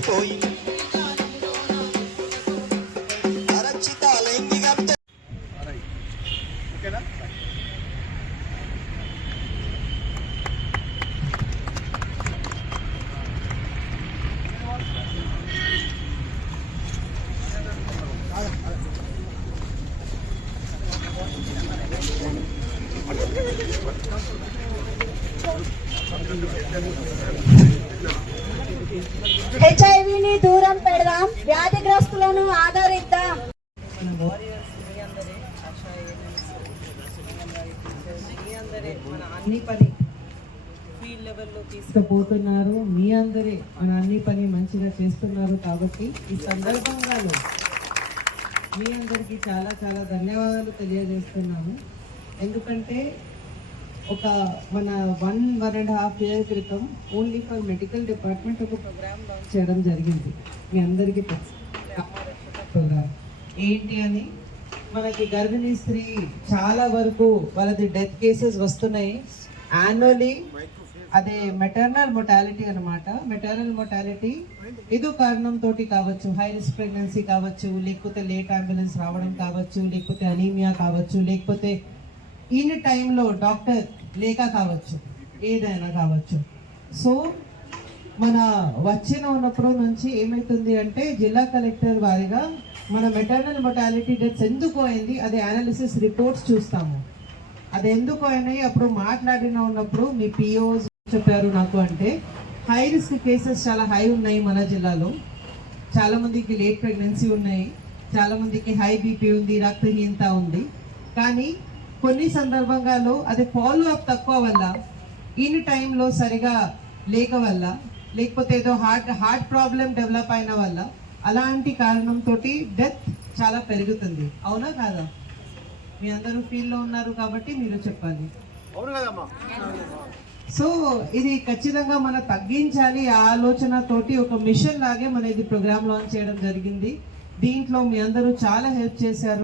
అయిపోయి అరక్షిత లైంగిక ఓకేనా Thank you. హెచ్ఐవిని దూరం పెడదాం. వ్యాధిగ్రస్తులను ఆదరిద్దాం. మన మీ అందరే మీ అందరే మన అన్ని పని ఫీల్డ్ లెవెల్లో తీసుకుపోతున్నారు. మీ అందరే మన అన్ని పని మంచిగా చేస్తున్నారు కాబట్టి ఈ సందర్భంగాలో మీ అందరికీ చాలా చాలా ధన్యవాదాలు తెలియజేస్తున్నాము. ఎందుకంటే ఒక మన one one and half year క్రితం ఓన్లీ ఫర్ మెడికల్ డిపార్ట్మెంట్ ఒక ప్రోగ్రామ్ లాంచ్ చేయడం జరిగింది. మీ అందరికీ ప్రోగ్రామ్ ఏంటి అని? మనకి గర్భిణీ స్త్రీ చాలా వరకు వాళ్ళది డెత్ కేసెస్ వస్తున్నాయి. యాన్యువలీ అదే మెటర్నల్ మొటాలిటీ అనమాట మెటర్నల్ మొటాలిటీ ఇది కారణం తోటి కావచ్చు. హై రిస్క్ ప్రెగ్నెన్సీ కావచ్చు లేకపోతే లేట్ అంబులెన్స్ రావడం కావచ్చు లేకపోతే అనీమియా కావచ్చు లేకపోతే ఇన్ టైంలో డాక్టర్ లేక కావచ్చు ఏదైనా కావచ్చు. సో మన వచ్చిన ఉన్నప్పుడు నుంచి ఏమవుతుంది అంటే జిల్లా కలెక్టర్ వారిగా మన మెటర్నల్ మొటాలిటీ డెత్స్ ఎందుకు అయింది అది అనాలిసిస్ రిపోర్ట్స్ చూస్తాము. అది ఎందుకు అయినాయి అప్పుడు మాట్లాడిన ఉన్నప్పుడు మీ పిఓస్ చెప్పారు నాకు అంటే హై రిస్క్ కేసెస్ చాలా హై ఉన్నాయి మన జిల్లాలో. చాలామందికి లేట్ ప్రెగ్నెన్సీ ఉన్నాయి చాలామందికి హై బీపీ ఉంది రక్తహీనత ఉంది. కానీ కొన్ని సందర్భంగాలో అది ఫాలో అప్ తక్కువ వల్ల ఇన్ టైంలో సరిగా లేక వల్ల లేకపోతే ఏదో హార్ట్ హార్ట్ ప్రాబ్లం డెవలప్ అయిన వల్ల అలాంటి కారణంతో డెత్ చాలా పెరుగుతుంది. అవునా కాదా? మీ అందరూ ఫీల్డ్లో ఉన్నారు కాబట్టి మీరు చెప్పాలి. సో ఇది ఖచ్చితంగా మనం తగ్గించాలి ఆ ఆలోచనతోటి ఒక మిషన్ లాగే మన ఇది ప్రోగ్రామ్ లాంచ్ చేయడం జరిగింది. దీంట్లో మీ అందరూ చాలా హెల్ప్ చేశారు.